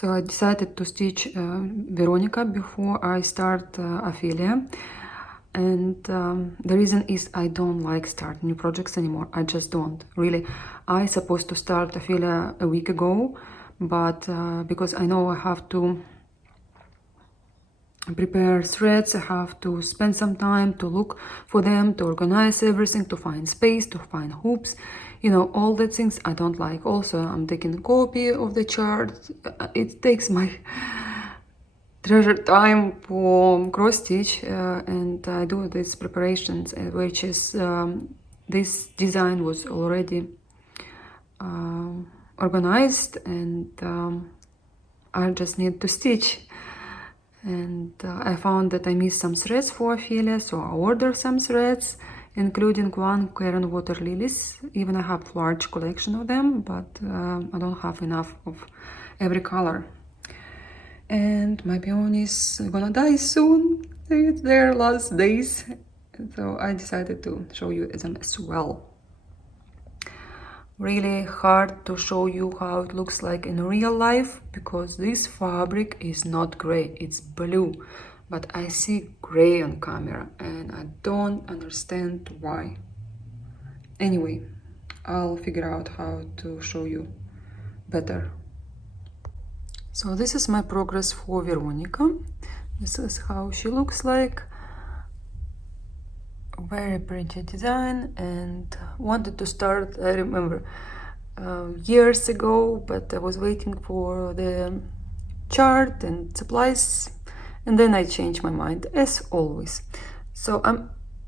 So I decided to stitch Veronica before I start Ophelia. And the reason is I don't like start new projects anymore. I just don't, really. I supposed to start Ophelia a week ago, but because I know I have to prepare threads, I have to spend some time to look for them, to organize everything, to find space, to find hoops, you know, all the things I don't like. Also, I'm taking a copy of the chart. It takes my treasure time for cross stitch, and I do these preparations, which is this design was already organized, and I just need to stitch. And I found that I missed some threads for Ophelia, so I ordered some threads, including one Karen water lilies. Even I have large collection of them, but I don't have enough of every color. And my peony is gonna die soon. It's their last days, so I decided to show you them as well. Really hard to show you how it looks like in real life, because this fabric is not gray, it's blue, but I see gray on camera and I don't understand why. Anyway, I'll figure out how to show you better. So this is my progress for Veronica. This is how she looks like. Very pretty design, and wanted to start, I remember, years ago, but I was waiting for the chart and supplies, and then I changed my mind, as always. So I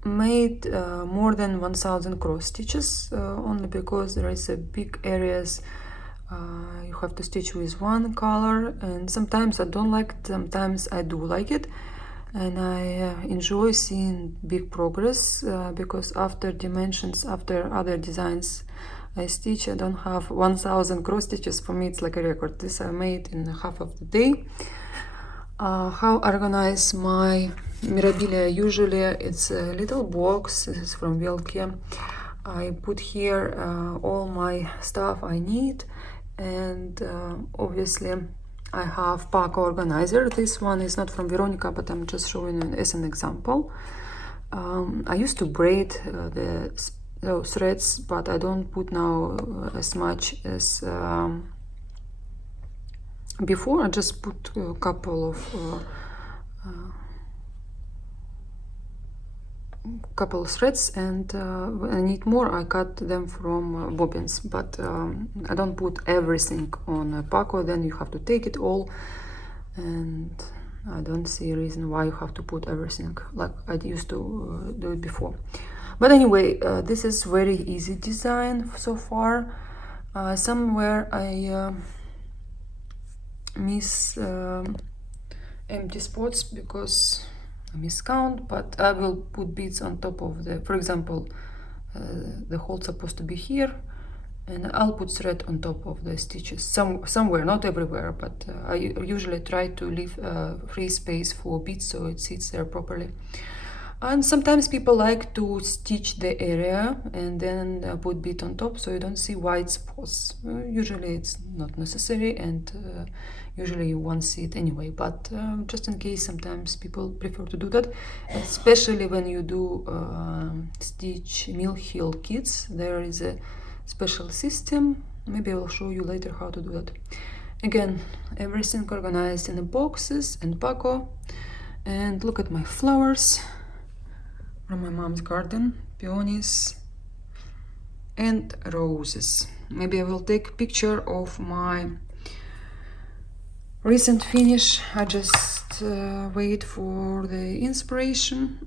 made more than 1000 cross stitches, only because there is a big areas you have to stitch with one color, and sometimes I don't like it, sometimes I do like it. And I enjoy seeing big progress, because after dimensions, after other designs I stitch, I don't have 1000 cross stitches. For me it's like a record. This I made in half of the day. How I organize my Mirabilia, usually it's a little box. This is from Velkia. I put here all my stuff I need, and obviously I have pack organizer. This one is not from Veronica, but I'm just showing it as an example. I used to braid those threads, but I don't put now as much as before. I just put a couple of threads, and when I need more I cut them from bobbins, but I don't put everything on a paco. Then you have to take it all, and I don't see a reason why you have to put everything like I used to do it before. But anyway, this is very easy design so far. Somewhere I miss empty spots because I miscount, but I will put beads on top of the, for example, the hole's supposed to be here, and I'll put thread on top of the stitches somewhere, not everywhere, but I usually try to leave free space for beads so it sits there properly. And sometimes people like to stitch the area and then put bead on top so you don't see white spots. Usually it's not necessary, and usually you won't see it anyway, but just in case, sometimes people prefer to do that, especially when you do stitch mill heel kits. There is a special system. Maybe I will show you later how to do that. Again, everything organized in the boxes and paco. And look at my flowers from my mom's garden, peonies and roses. Maybe I will take a picture of my recent finish. I just wait for the inspiration.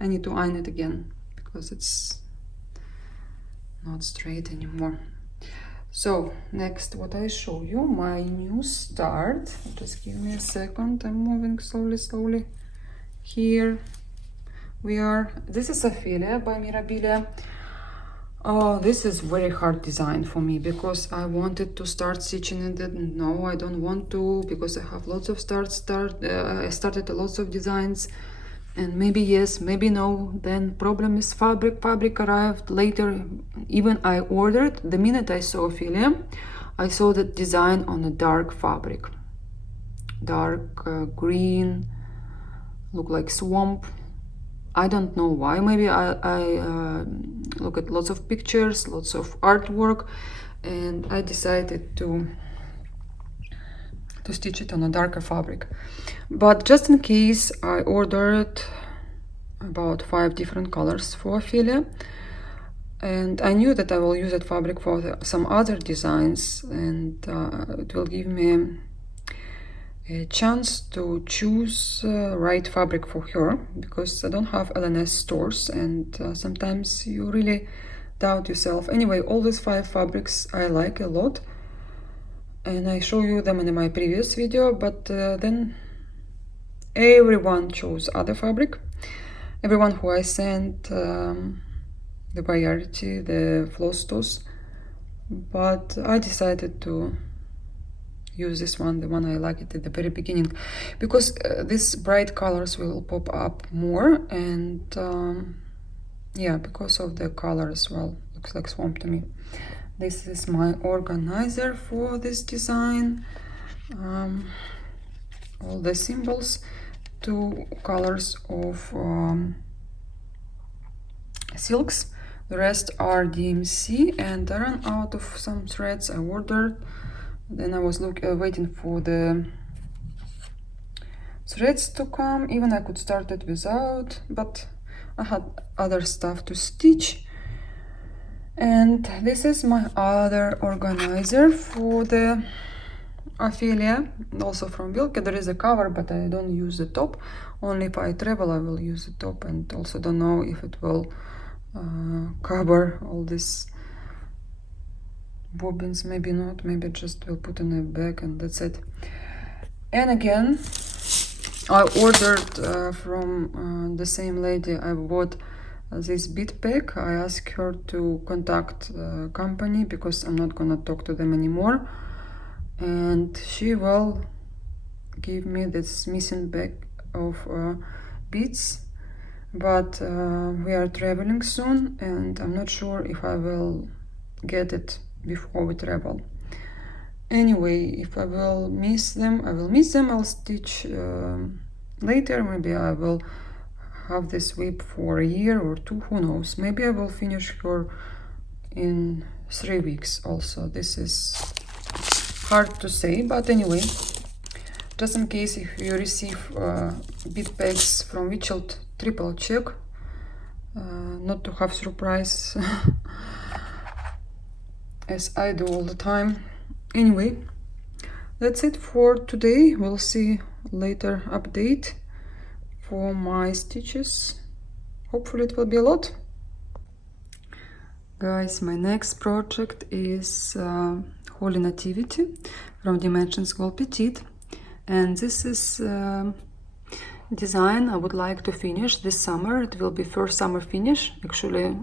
I need to iron it again because it's not straight anymore. So next, what I show you, my new start. Just give me a second, I'm moving slowly. Here we are. This is Ophelia by Mirabilia. Oh, this is very hard design for me because I wanted to start stitching it. No, I don't want to, because I have lots of I started lots of designs, and maybe yes, maybe no. Then problem is fabric arrived later. Even I ordered, the minute I saw Ophelia, I saw the design on a dark fabric, dark green, look like swamp. I don't know why. Maybe I look at lots of pictures, lots of artwork, and I decided to stitch it on a darker fabric. But just in case, I ordered about 5 different colors for Ophelia, and I knew that I will use that fabric for some other designs, and it will give me a chance to choose right fabric for her, because I don't have LNS stores, and sometimes you really doubt yourself. Anyway, all these 5 fabrics I like a lot, and I show you them in my previous video, but then everyone chose other fabric. Everyone who I sent the priority, the Flostos, but I decided to use this one, the one I liked at the very beginning, because these bright colors will pop up more, and yeah, because of the color as well. Looks like swamp to me. This is my organizer for this design. All the symbols, 2 colors of silks, the rest are DMC, and I ran out of some threads I ordered. Then I was waiting for the threads to come. Even I could start it without, but I had other stuff to stitch. And this is my other organizer for the Ophelia, also from Wilke. There is a cover, but I don't use the top. Only if I travel I will use the top, and also don't know if it will cover all these bobbins. Maybe not, maybe just will put in a bag and that's it. And again, I ordered from the same lady I bought this bead pack. I asked her to contact the company because I'm not gonna talk to them anymore, and she will give me this missing bag of beads. But we are traveling soon, and I'm not sure if I will get it before we travel. Anyway, if I will miss them, I will miss them. I'll stitch later. Maybe I will have this whip for a year or 2, who knows. Maybe I will finish her in 3 weeks also. This is hard to say, but anyway, just in case if you receive bead packs from Wichelt, triple check, not to have surprise as I do all the time. Anyway, that's it for today. We'll see later update for my stitches. Hopefully it will be a lot. Guys, my next project is Holy Nativity from Dimensions Gold Petite, and this is design I would like to finish this summer. It will be first summer finish. Actually,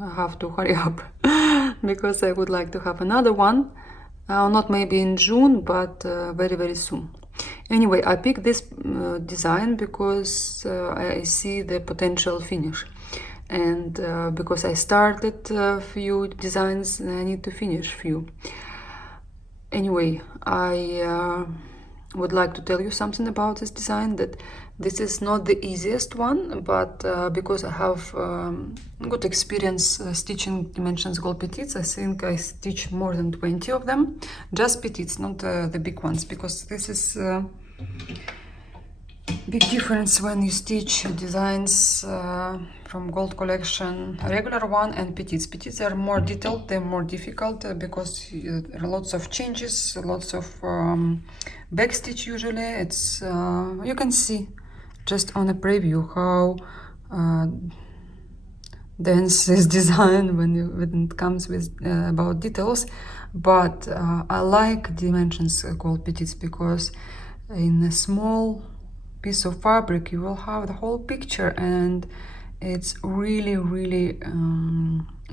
I have to hurry up because I would like to have another one, not maybe in June, but very, very soon. Anyway, I picked this design because I see the potential finish, and because I started a few designs and I need to finish few. Anyway, I would like to tell you something about this design, that this is not the easiest one, but because I have good experience stitching Dimensions Gold Petites, I think I stitch more than 20 of them, just Petites, not the big ones, because this is big difference when you stitch designs from Gold Collection, regular one and Petites. Petites are more detailed, they're more difficult because there are lots of changes, lots of backstitch usually. It's you can see just on a preview how dense is design when it comes with about details. But I like Dimensions Gold Petites because in a small piece of fabric you will have the whole picture, and it's really, really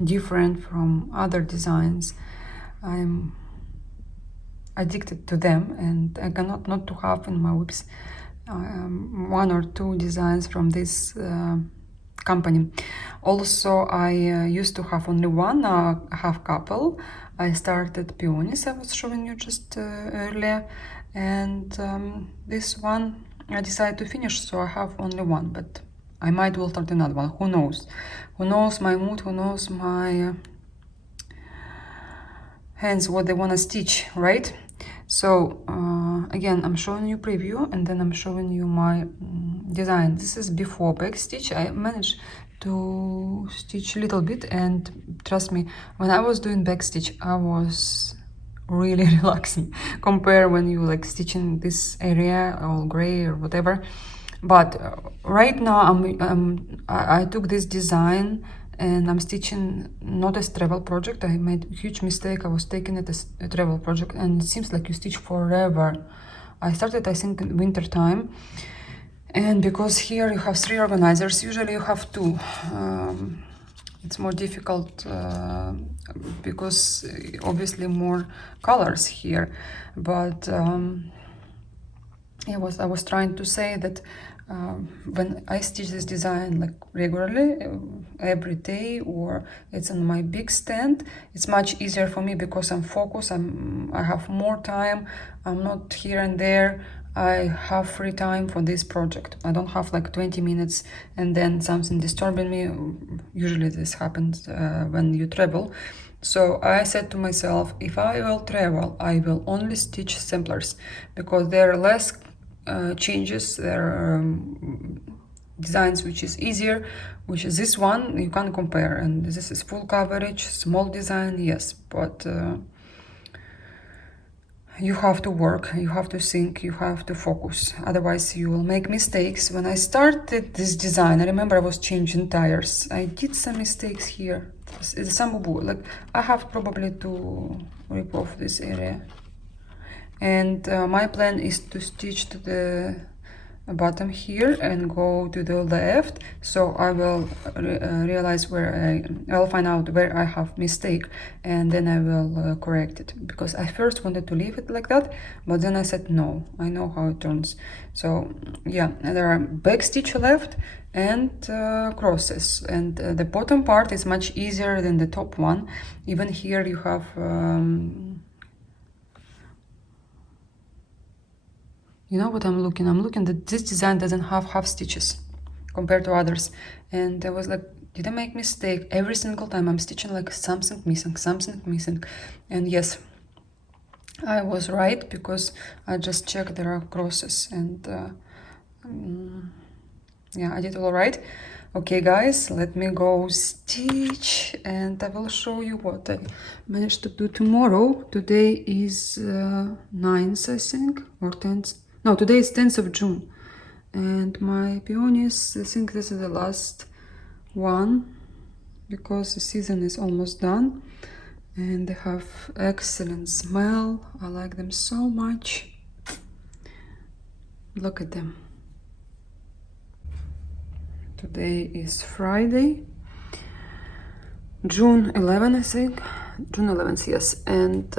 different from other designs. I'm addicted to them, and I cannot not to have in my whips 1 or 2 designs from this company. Also, I used to have only one, now I have couple. I started peonies, I was showing you just earlier, and this one I decided to finish, so I have only one, but I might will start another one, who knows? Who knows my mood, who knows my hands, what they want to stitch, right? So again, I'm showing you preview, and then I'm showing you my design. This is before back stitch. I managed to stitch a little bit, and trust me, when I was doing back stitch, I was really relaxing compared when you like stitching this area all gray or whatever. But right now I took this design and I'm stitching not as travel project. I made a huge mistake. I was taking it as a travel project, and it seems like you stitch forever. I started, I think, in winter time, and because here you have 3 organizers, usually you have 2. It's more difficult because obviously more colors here, but I was trying to say that when I stitch this design like regularly every day, or it's on my big stand, it's much easier for me because I'm focused, I have more time, I'm not here and there, I have free time for this project. I don't have like 20 minutes and then something disturbing me. Usually this happens when you travel. So I said to myself, if I will travel, I will only stitch samplers, because there are less changes, there are designs which is easier, which is this one, you can't compare, and this is full coverage, small design, yes, but you have to work, you have to think, you have to focus, otherwise you will make mistakes. When I started this design, I remember I was changing tires, I did some mistakes here. It's some boo-boo, like I have probably to rip off this area. And my plan is to stitch to the bottom here and go to the left, so I will realize where I'll find out where I have mistake, and then I will correct it, because I first wanted to leave it like that, but then I said no, I know how it turns. So yeah, there are back stitch left and crosses, and the bottom part is much easier than the top one. Even here you have you know what I'm looking that this design doesn't have half stitches compared to others, and I was like, did I make mistake? Every single time I'm stitching like something missing, and yes, I was right, because I just checked there are crosses, and yeah, I did all right. Okay guys, let me go stitch and I will show you what I managed to do tomorrow. Today is 9th, I think, or 10th. No, today is 10th of June, and my peonies, I think this is the last one, because the season is almost done, and they have excellent smell. I like them so much. Look at them. Today is Friday, June 11th, I think. June 11th, yes. And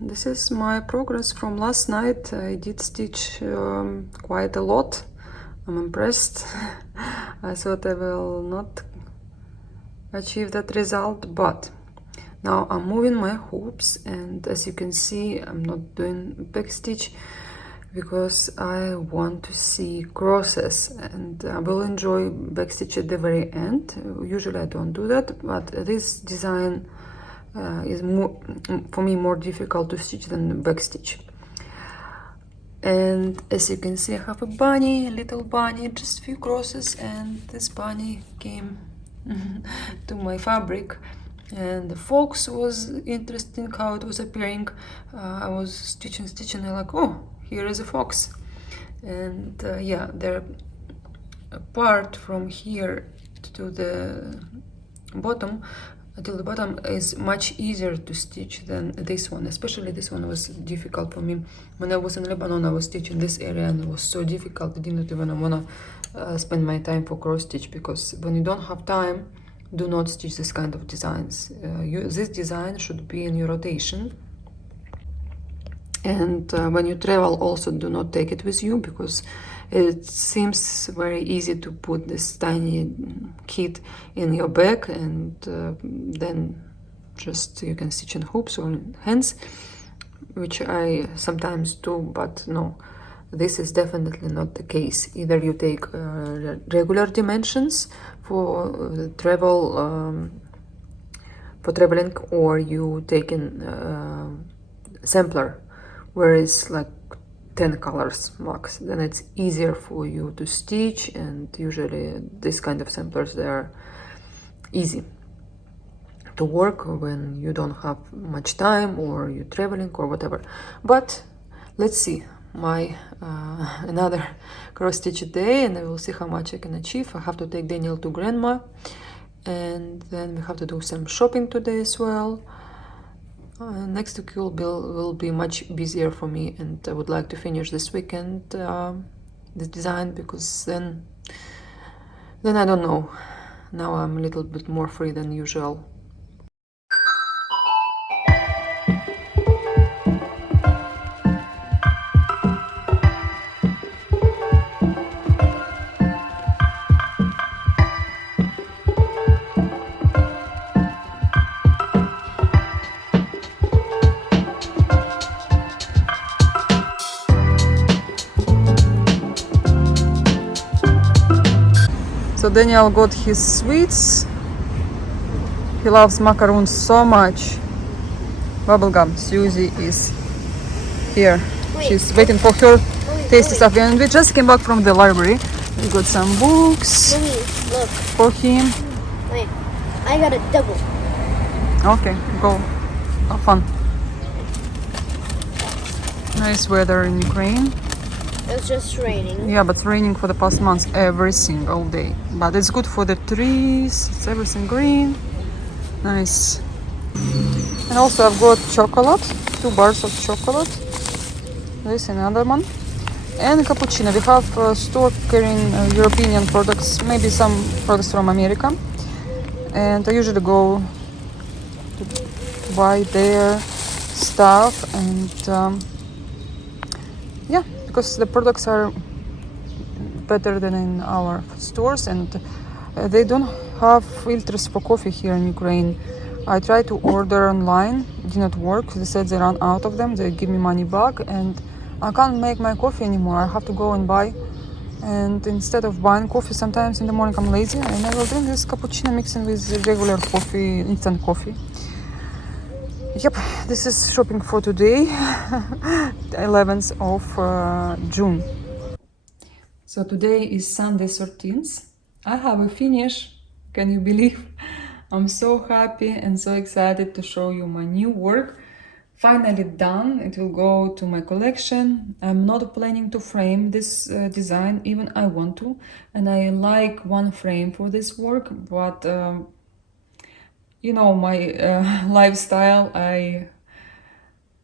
this is my progress from last night. I did stitch quite a lot. I'm impressed. I thought I will not achieve that result, but now I'm moving my hoops, and as you can see, I'm not doing back stitch because I want to see crosses, and I will enjoy backstitch at the very end. Usually I don't do that, but this design is more, for me, more difficult to stitch than backstitch. And as you can see, I have a bunny, a little bunny, just few crosses, and this bunny came to my fabric. And the fox was interesting how it was appearing. I was stitching, and I'm like, oh, here is a fox. And yeah, the part from here to the bottom, until the bottom, is much easier to stitch than this one. Especially this one was difficult for me. When I was in Lebanon, I was stitching this area, and it was so difficult. I didn't even want to spend my time for cross stitch, because when you don't have time, do not stitch this kind of designs. This design should be in your rotation. And when you travel, also do not take it with you, because it seems very easy to put this tiny kit in your bag, and then just you can stitch in hoops or in hands, which I sometimes do, but no, this is definitely not the case. Either you take regular dimensions for traveling, or you take in sampler, where it's like 10 colors max. Then it's easier for you to stitch, and usually this kind of samplers, they are easy to work when you don't have much time or you're traveling or whatever. But let's see my another cross stitch day, and I will see how much I can achieve. I have to take Daniel to grandma, and then we have to do some shopping today as well. Next week will be much busier for me, and I would like to finish this weekend the design, because then I don't know. Now I'm a little bit more free than usual. So Daniel got his sweets. He loves macaroons so much. Bubblegum. Susie is here. She's waiting for her tasty stuff. And we just came back from the library. We got some books. Look. For him. Wait, I got a double. Okay, go. Have fun. Nice weather in Ukraine. It's just raining. Yeah, but it's raining for the past months every single day. But it's good for the trees. It's everything green. Nice. And also I've got chocolate. 2 bars of chocolate. This another one. And cappuccino. We have a store carrying European products. Maybe some products from America. And I usually go to buy their stuff. And yeah, because the products are better than in our stores, and they don't have filters for coffee here in Ukraine. I tried to order online, it did not work. They said they ran out of them, they give me money back, and I can't make my coffee anymore. I have to go and buy, and instead of buying coffee, sometimes in the morning I'm lazy and I will drink this cappuccino mixing with regular coffee, instant coffee. Yep, this is shopping for today, 11th of June. So today is Sunday 13th. I have a finish, can you believe? I'm so happy and so excited to show you my new work. Finally done, it will go to my collection. I'm not planning to frame this design, even I want to. And I like one frame for this work, but you know my lifestyle. I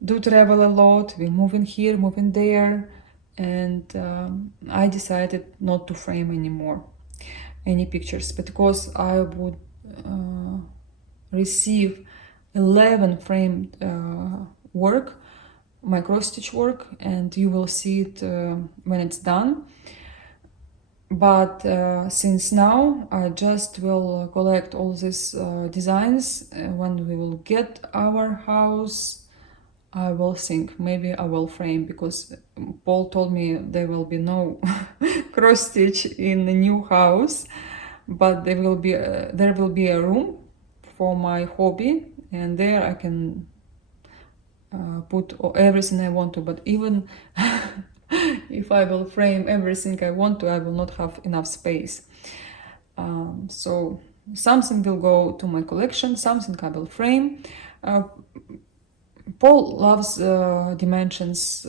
do travel a lot, we move in here, move in there, and I decided not to frame anymore any pictures, because I would receive 11 framed work, my cross stitch work, and you will see it when it's done. But since now I just will collect all these designs. When we will get our house, I will think maybe I will frame, because Paul told me there will be no cross stitch in the new house, but there will be a room for my hobby, and there I can put everything I want to. But even if I will frame everything I want to, I will not have enough space. So something will go to my collection, something I will frame. Paul loves dimensions,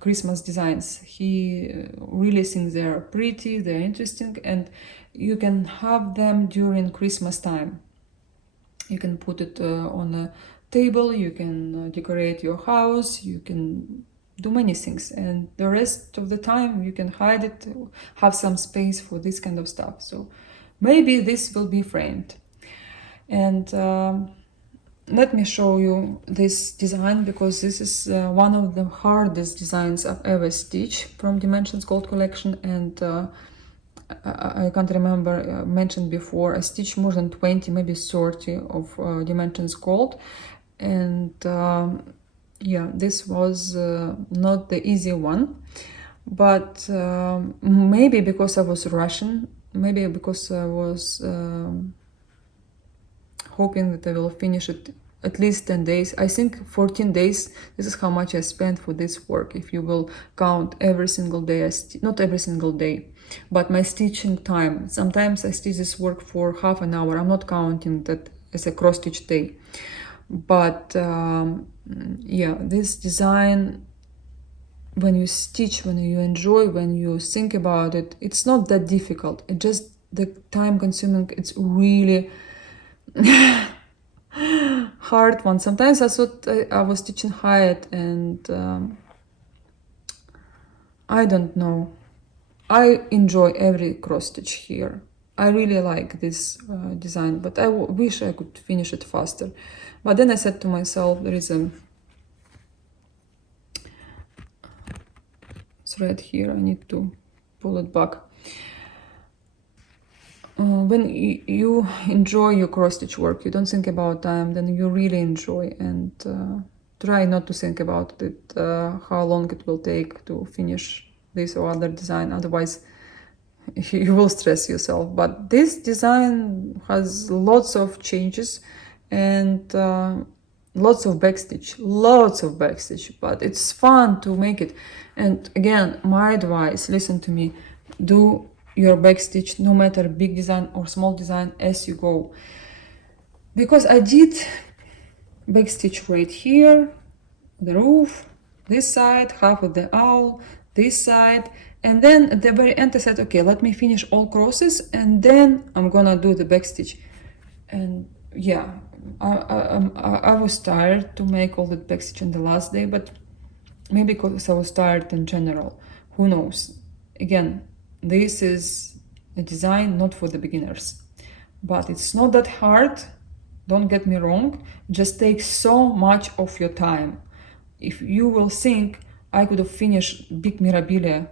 Christmas designs. He really thinks they're pretty, they're interesting, and you can have them during Christmas time. You can put it on a table, you can decorate your house, you can do many things, and the rest of the time you can hide it, have some space for this kind of stuff. So maybe this will be framed. And let me show you this design, because this is one of the hardest designs I've ever stitched from Dimensions Gold collection. And I can't remember, mentioned before, I stitched more than 20, maybe 30 of Dimensions Gold. And yeah, this was not the easy one. But maybe because I was Russian, maybe because I was hoping that I will finish it at least 10 days. I think 14 days, this is how much I spent for this work. If you will count every single day, not every single day, but my stitching time. Sometimes I stitch this work for half an hour. I'm not counting that as a cross stitch day. But yeah, this design, when you stitch, when you enjoy, when you think about it, it's not that difficult. It just, the time consuming, it's really hard one. Sometimes I thought I was stitching height, and I don't know. I enjoy every cross stitch here. I really like this design, but I wish I could finish it faster. But then I said to myself, there is a thread here, I need to pull it back. When you enjoy your cross stitch work, you don't think about time, then you really enjoy, and try not to think about it, how long it will take to finish this or other design, otherwise you will stress yourself. But this design has lots of changes and lots of backstitch, but it's fun to make it. And again, my advice, listen to me, do your backstitch, no matter big design or small design, as you go. Because I did backstitch right here, the roof, this side, half of the owl, this side, and then at the very end I said, okay, let me finish all crosses and then I'm gonna do the backstitch. And yeah, I was tired to make all that backstitch on the last day, but maybe because I was tired in general, who knows. Again, this is a design not for the beginners, but it's not that hard, don't get me wrong, it just takes so much of your time. If you will think, I could have finished big Mirabilia,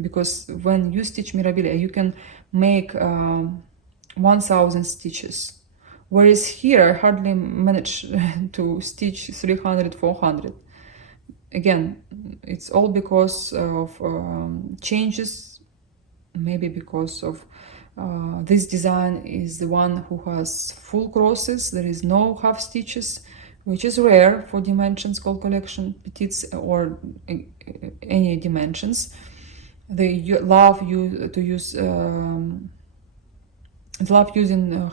because when you stitch Mirabilia, you can make 1000 stitches. Whereas here, I hardly manage to stitch 300, 400. Again, it's all because of changes, maybe because of this design is the one who has full crosses, there is no half stitches, which is rare for Dimensions Gold collection, Petites or any Dimensions. They love using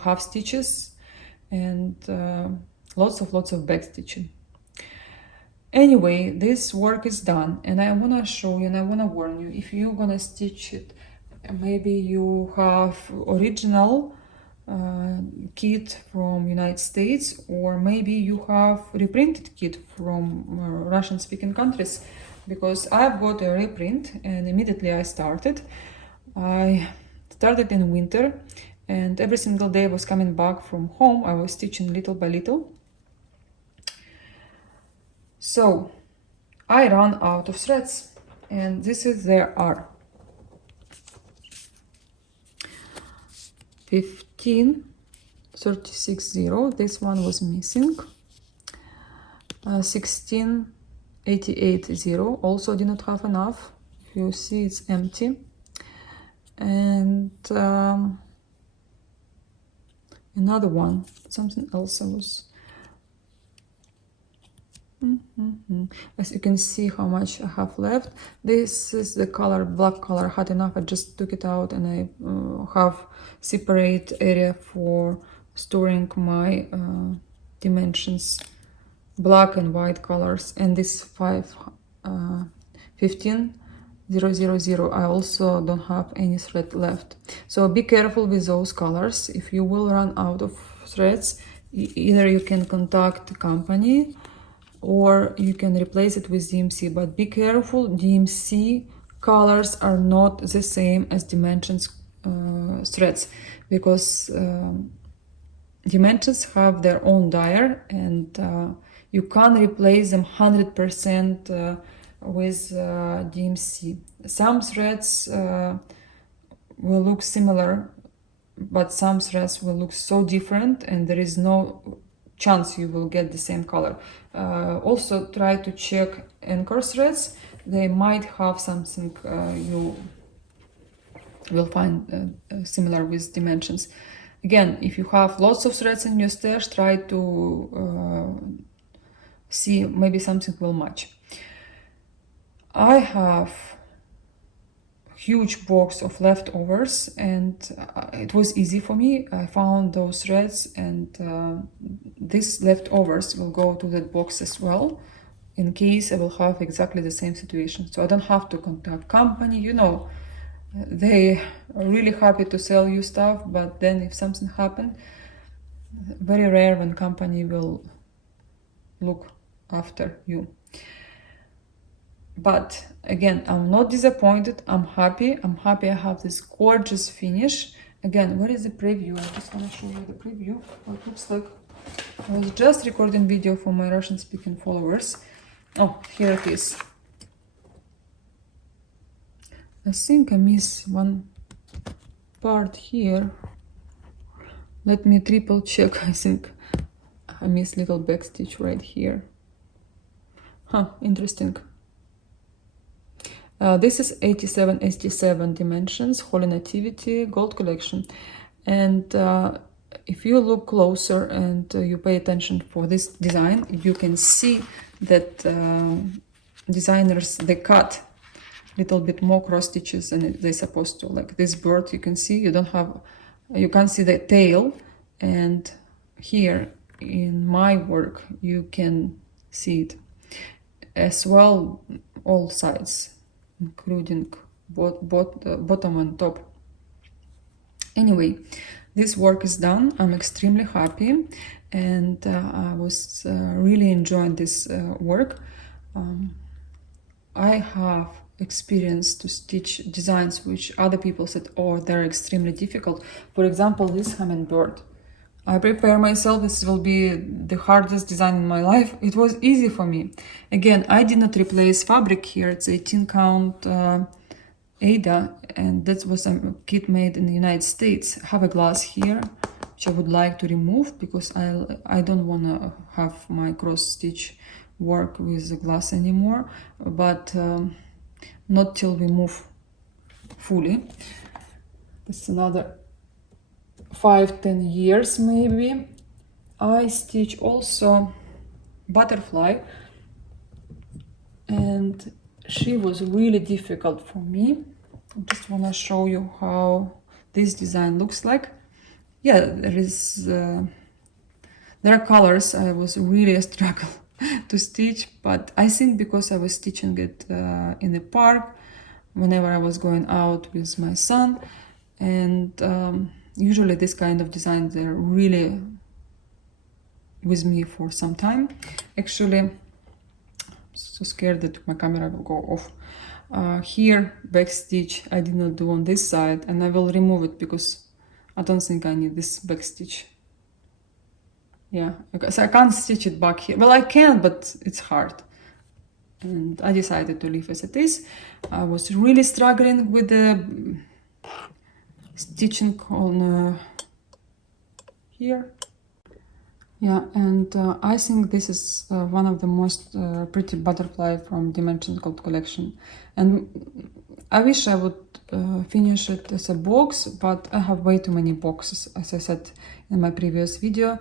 half stitches and lots of back stitching. Anyway, this work is done, and I want to show you and I want to warn you, if you're gonna stitch it, maybe you have original kit from United States, or maybe you have reprinted kit from Russian speaking countries, because I've got a reprint and immediately I started in winter, and every single day I was coming back from home, I was stitching little by little. So I ran out of threads, and this is there are 15 36.0, this one was missing, 16 88.0 also did not have enough, if you see it's empty, and another one, something else I was as you can see how much I have left. This is the color, black color, had enough, I just took it out, and I have separate area for storing my dimensions, black and white colors. And this 15.000, I also don't have any thread left, so be careful with those colors. If you will run out of threads, either you can contact the company or you can replace it with DMC, but be careful, DMC colors are not the same as Dimensions threads, because dimensions have their own dyer, and you can't replace them 100% with DMC. Some threads will look similar, but some threads will look so different, and there is no chance you will get the same color. Also try to check anchor threads. They might have something you will find similar with dimensions. Again, if you have lots of threads in your stash, try to see maybe something will match. I have huge box of leftovers, and it was easy for me. I found those threads, and these leftovers will go to that box as well, in case I will have exactly the same situation. So I don't have to contact company, you know, they are really happy to sell you stuff, but then if something happens, very rare when company will look after you. But again, I'm not disappointed. I'm happy. I have this gorgeous finish. Again, where is the preview? I just want to show you the preview, what it looks like. I was just recording video for my Russian speaking followers. Oh, here it is. I think I miss one part here. Let me triple check. I think I miss little back stitch right here. Huh, interesting. This is 87 dimensions, Holy Nativity, Gold Collection. And if you look closer and you pay attention for this design, you can see that designers, they cut little bit more cross stitches than they're supposed to. Like this bird, you can see you can't see the tail, and here in my work you can see it as well, all sides, including bottom and top. Anyway, this work is done. I'm extremely happy, and I was really enjoying this work. I have experience to stitch designs which other people said, oh, they're extremely difficult. For example, this hummingbird. I prepare myself, this will be the hardest design in my life. It was easy for me. Again, I did not replace fabric here. It's 18 count Ada, and that was a kit made in the United States. I have a glass here, which I would like to remove because I don't want to have my cross stitch work with the glass anymore, but not till we move fully. This is another 5-10 years maybe. I stitch also butterfly, and she was really difficult for me. I just want to show you how this design looks like. Yeah, there are colors I was really a struggle to stitch, but I think because I was stitching it in the park whenever I was going out with my son, and usually this kind of designs, they're really with me for some time. Actually, I'm so scared that my camera will go off. Here, back stitch I did not do on this side, and I will remove it because I don't think I need this back stitch. Yeah, because I can't stitch it back here. Well, I can, but it's hard. And I decided to leave as it is. I was really struggling with the stitching on here. Yeah, and I think this is one of the most pretty butterfly from Dimensions Gold Collection. And I wish I would finish it as a box, but I have way too many boxes, as I said in my previous video.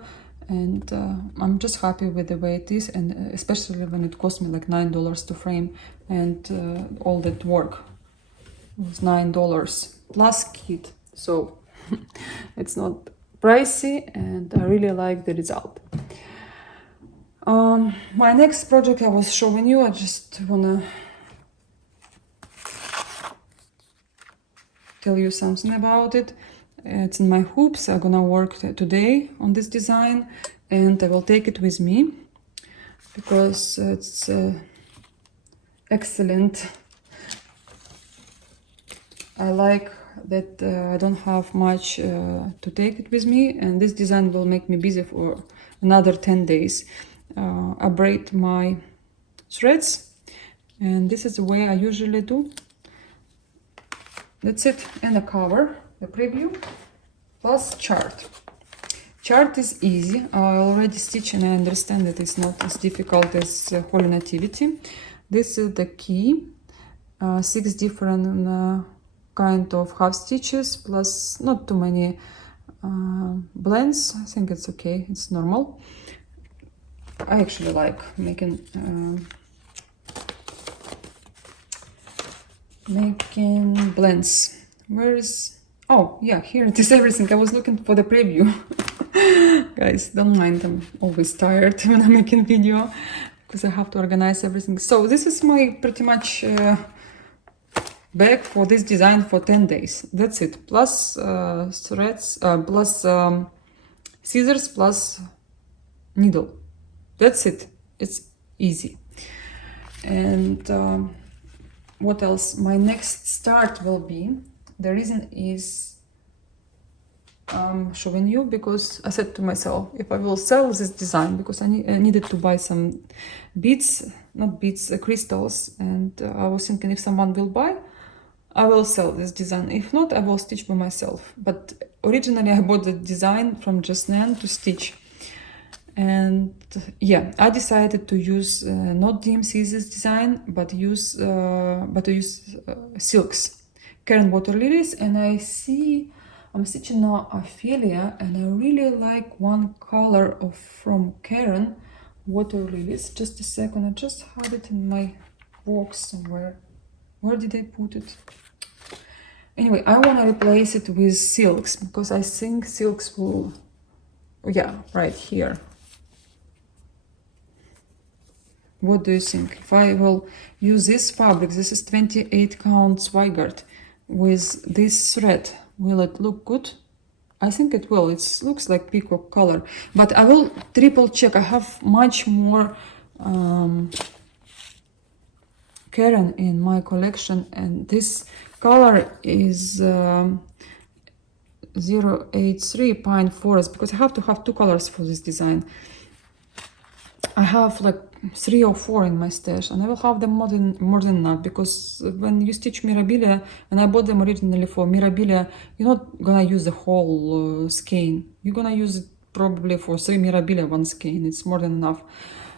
And I'm just happy with the way it is, and especially when it cost me like $9 to frame, and all that work was $9 plus kit. So it's not pricey, and I really like the result. My next project I was showing you, I just wanna tell you something about it. It's in my hoops. I'm gonna work today on this design, and I will take it with me because it's excellent. I like that I don't have much to take it with me, and this design will make me busy for another 10 days. I braid my threads, and this is the way I usually do. That's it. And a cover, the preview, plus chart. Chart is easy. I already stitch and I understand that it's not as difficult as Holy Nativity. This is the key. 6 different kind of half stitches, plus not too many blends. I think it's okay, it's normal. I actually like making blends. Where is, oh yeah, here it is, everything. I was looking for the preview. Guys, don't mind, I'm always tired when I'm making video because I have to organize everything. So this is my pretty much bag for this design for 10 days. That's it. Plus threads, plus scissors, plus needle. That's it. It's easy. And what else? My next start will be, the reason is showing you because I said to myself, if I will sell this design, because I needed to buy some beads, not beads, crystals, and I was thinking if someone will buy, I will sell this design. If not, I will stitch by myself. But originally I bought the design from Jasnan to stitch. And yeah, I decided to use not DMC's design, but to use silks, Karen water lilies. And I see I'm stitching now Ophelia, and I really like one color from Karen water lilies. Just a second, I just had it in my box somewhere. Where did I put it? Anyway, I want to replace it with silks because I think silks will, yeah, right here. What do you think? If I will use this fabric, this is 28 count Zweigart, with this thread, will it look good? I think it will. It looks like peacock color, but I will triple check. I have much more Karen in my collection, and this color is 083 Pine Forest, because I have to have 2 colors for this design. I have like 3 or 4 in my stash, and I will have them more than enough, because when you stitch Mirabilia, and I bought them originally for Mirabilia, you're not gonna use the whole skein. You're gonna use it probably for 3 Mirabilia, 1 skein. It's more than enough.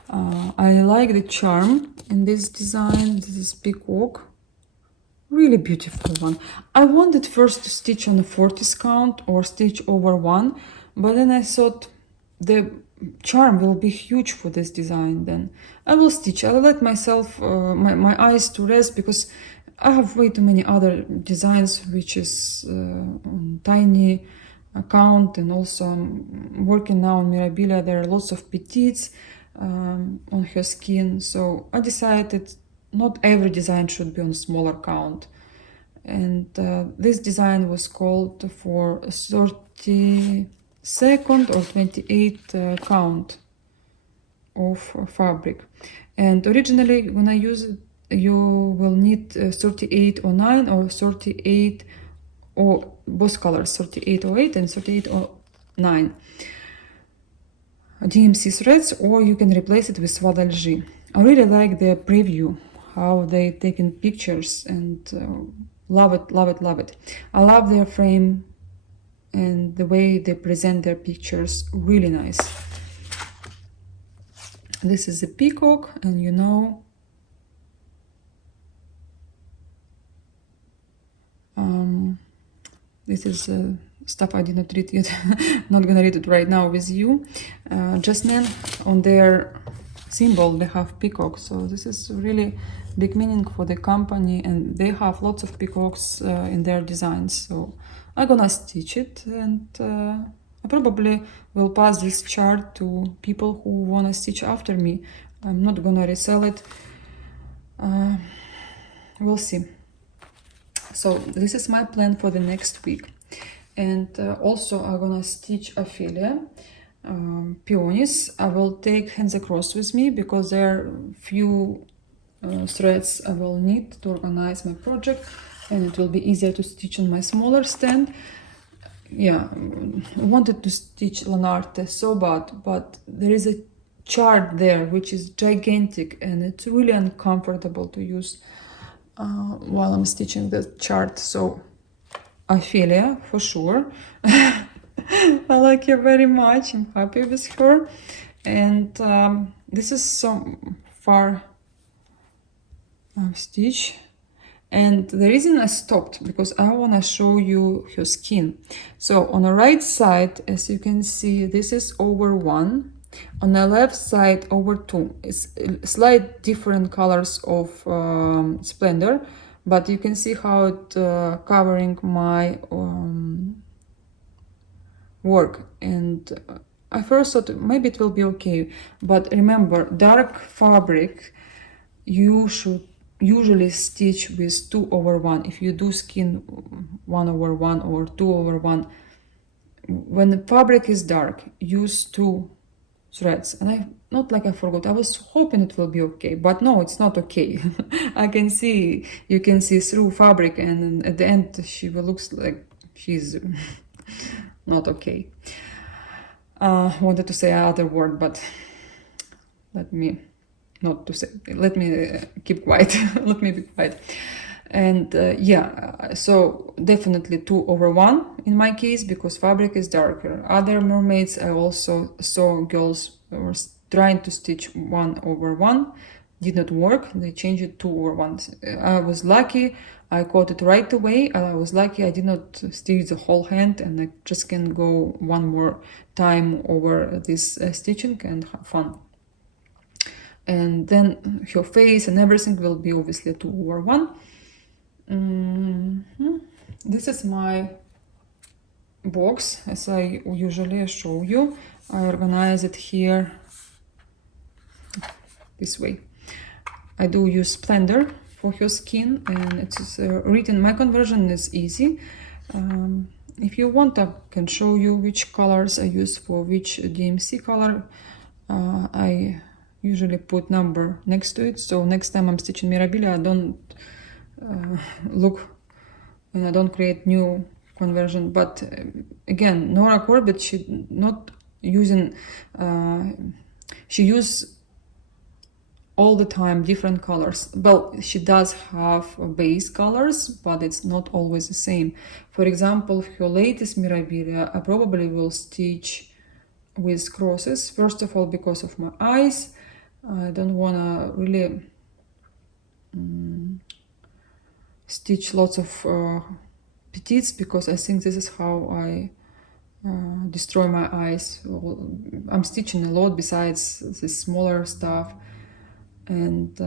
I like the charm in this design. This is peacock. Really beautiful one. I wanted first to stitch on the 40th count or stitch over 1, but then I thought the charm will be huge for this design. Then I will stitch. I will let myself my eyes to rest, because I have way too many other designs which is on tiny count, and also I'm working now on Mirabilia. There are lots of petites on her skin, so I decided not every design should be on smaller count. And this design was called for 32nd or 28 count of fabric. And originally, when I use it, you will need 3809 or 38, or both colors, 3808 and 3809 DMC threads, or you can replace it with Soie d'Alger. I really like the preview, how they taken pictures, and love it, love it, love it. I love their frame and the way they present their pictures, really nice. This is a peacock, and you know, this is stuff I did not read yet. Not gonna read it right now with you. Just then on their symbol they have peacock, so this is really big meaning for the company, and they have lots of peacocks in their designs. So I'm gonna stitch it, and I probably will pass this chart to people who wanna stitch after me. I'm not gonna resell it. We'll see. So this is my plan for the next week. And also I'm gonna stitch Ophelia peonies. I will take hands across with me, because there are few threads I will need to organize my project. and it will be easier to stitch on my smaller stand. Yeah, I wanted to stitch Lanarte so bad, but there is a chart there which is gigantic and it's really uncomfortable to use while I'm stitching the chart. So Ophelia, for sure. I like her very much. I'm happy with her. And this is so far stitch. And the reason I stopped because I want to show you her skin. So on the right side, as you can see, this is over 1. On the left side, over 2. It's slight different colors of splendor, but you can see how it covering my work. And I first thought maybe it will be okay, but remember, dark fabric, you should usually stitch with 2/1. If you do skin 1/1 or 2/1, when the fabric is dark, use 2 threads. And I not like I forgot, I was hoping it will be okay, but no, it's not okay. I can see, you can see through fabric, and at the end she will looks like she's not okay. Wanted to say another word, but let me not to say, let me keep quiet. Let me be quiet. And yeah, so definitely 2/1 in my case, because fabric is darker. Other mermaids, I also saw girls were trying to stitch 1/1, did not work. They changed it 2/1. I was lucky, I caught it right away. I was lucky I did not stitch the whole hand, and I just can go one more time over this stitching and have fun. And then her face and everything will be obviously 2/1. This is my box, as I usually show you. I organize it here this way. I do use Splendor for her skin, and it's written, my conversion is easy. If you want, I can show you which colors I use for which DMC color. I usually put number next to it, so next time I'm stitching Mirabilia, I don't look and I don't create new conversion. But again, Nora Corbett, she not using, she use all the time different colors. Well, she does have base colors, but it's not always the same. For example, her latest Mirabilia, I probably will stitch with crosses. First of all, because of my eyes, I don't want to really stitch lots of petites, because I think this is how I destroy my eyes. I'm stitching a lot besides the smaller stuff. And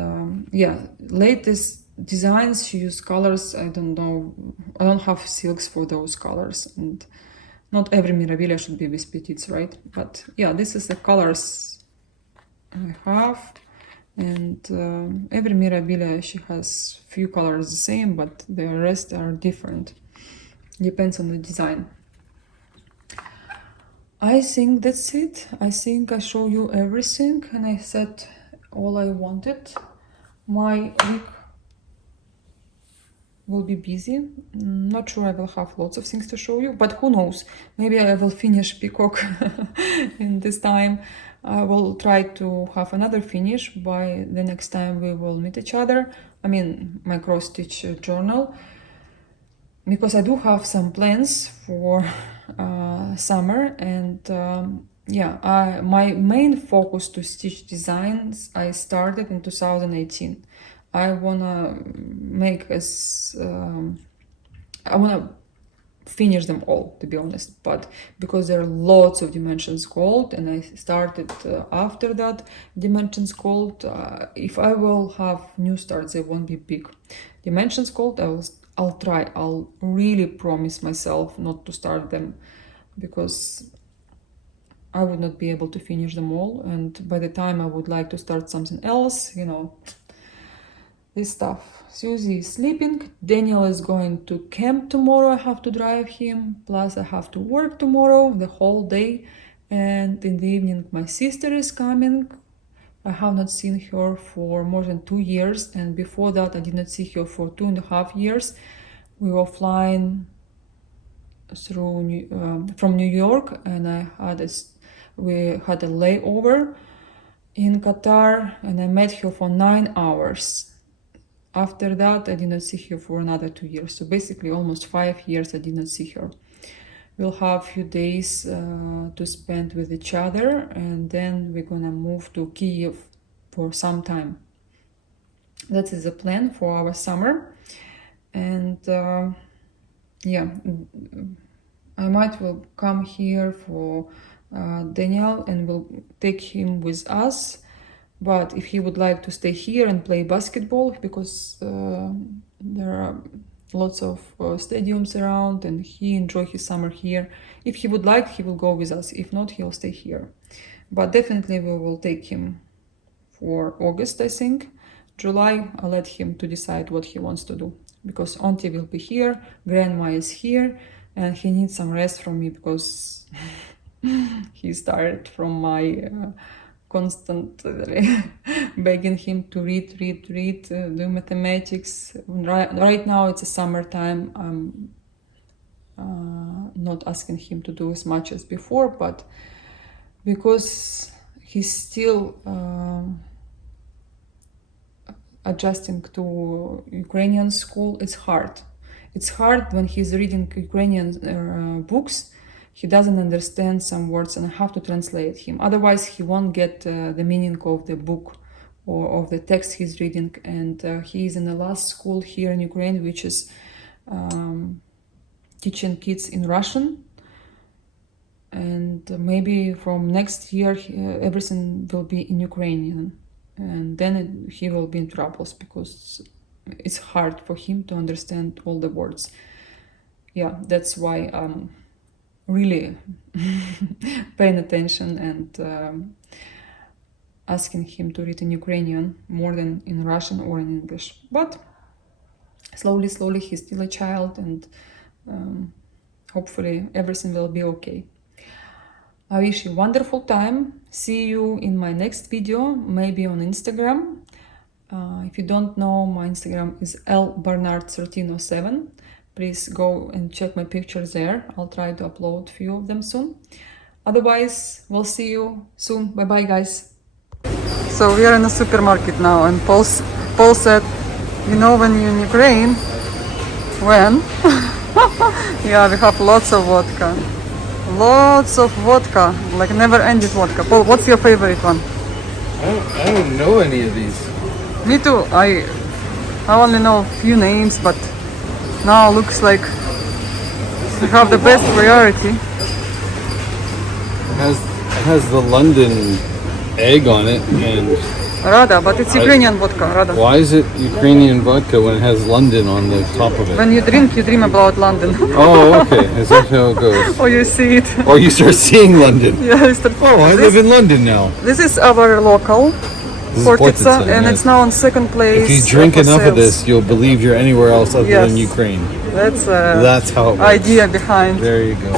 yeah, latest designs, she use colors, I don't know, I don't have silks for those colors, and not every Mirabilia should be with petites, right? But yeah, this is the colors I have. And every Mirabilia, she has few colors the same, but the rest are different. Depends on the design. I think that's it. I think I show you everything, and I said all I wanted. My week will be busy. Not sure I will have lots of things to show you, but who knows? Maybe I will finish Peacock in this time. I will try to have another finish by the next time we will meet each other. I mean, my cross-stitch journal, because I do have some plans for summer. And yeah, my main focus to stitch designs I started in 2018. I wanna make I wanna finish them all, to be honest, but because there are lots of dimensions gold, and I started after that dimensions gold, if I will have new starts, they won't be big. Dimensions gold, I'll try. I'll really promise myself not to start them, because I would not be able to finish them all, and by the time I would like to start something else, you know, this stuff. Susie is sleeping. Daniel is going to camp tomorrow. I have to drive him. Plus I have to work tomorrow the whole day. And in the evening my sister is coming. I have not seen her for more than 2 years. And before that I did not see her for 2.5 years. we were flying through from New York, and we had a layover in Qatar, and I met her for 9 hours. After that, I did not see her for another 2 years. So basically almost 5 years I did not see her. We'll have a few days to spend with each other, and then we're gonna move to Kyiv for some time. That is the plan for our summer. And yeah, I might will come here for Daniel, and we'll take him with us. But if he would like to stay here and play basketball, because there are lots of stadiums around, and he enjoy his summer here. If he would like, he will go with us. If not, he'll stay here. But definitely we will take him for August, I think. July, I'll let him to decide what he wants to do, because Auntie will be here, Grandma is here, and he needs some rest from me because he's tired from my constantly begging him to read, do mathematics. Right now it's a summertime. I'm not asking him to do as much as before, but because he's still adjusting to Ukrainian school, it's hard. It's hard when he's reading Ukrainian books. He doesn't understand some words, and I have to translate him. Otherwise, he won't get the meaning of the book or of the text he's reading. And he is in the last school here in Ukraine, which is teaching kids in Russian. And maybe from next year, everything will be in Ukrainian. And then he will be in troubles, because it's hard for him to understand all the words. Yeah, that's why I'm really paying attention and asking him to read in Ukrainian more than in Russian or in English. But slowly, he's still a child, and hopefully everything will be okay. I wish you a wonderful time. See you in my next video, maybe on Instagram. If you don't know, my Instagram is lbarnard1307. Please go and check my pictures there. I'll try to upload a few of them soon. Otherwise, we'll see you soon. Bye-bye, guys. So we are in a supermarket now, and Paul said, you know, when you're in Ukraine, when? Yeah, we have lots of vodka. Lots of vodka, like never-ending vodka. Paul, what's your favorite one? I don't know any of these. Me too. I only know a few names, but now looks like we have the best priority. It has the London egg on it, and Rada, but it's Ukrainian vodka, Rada. why is it Ukrainian vodka when it has London on the top of it? When you drink, you dream about London. Oh, okay. Is that how it goes? Or you see it. Or you start seeing London. Yes. Oh, I live in London now. This is our local This is Petite, Petite, and yes. it's now on second place. If you drink for enough of sales. this, you'll believe you're anywhere else other Yes. than Ukraine. That's That's how it works. idea behind. There you go.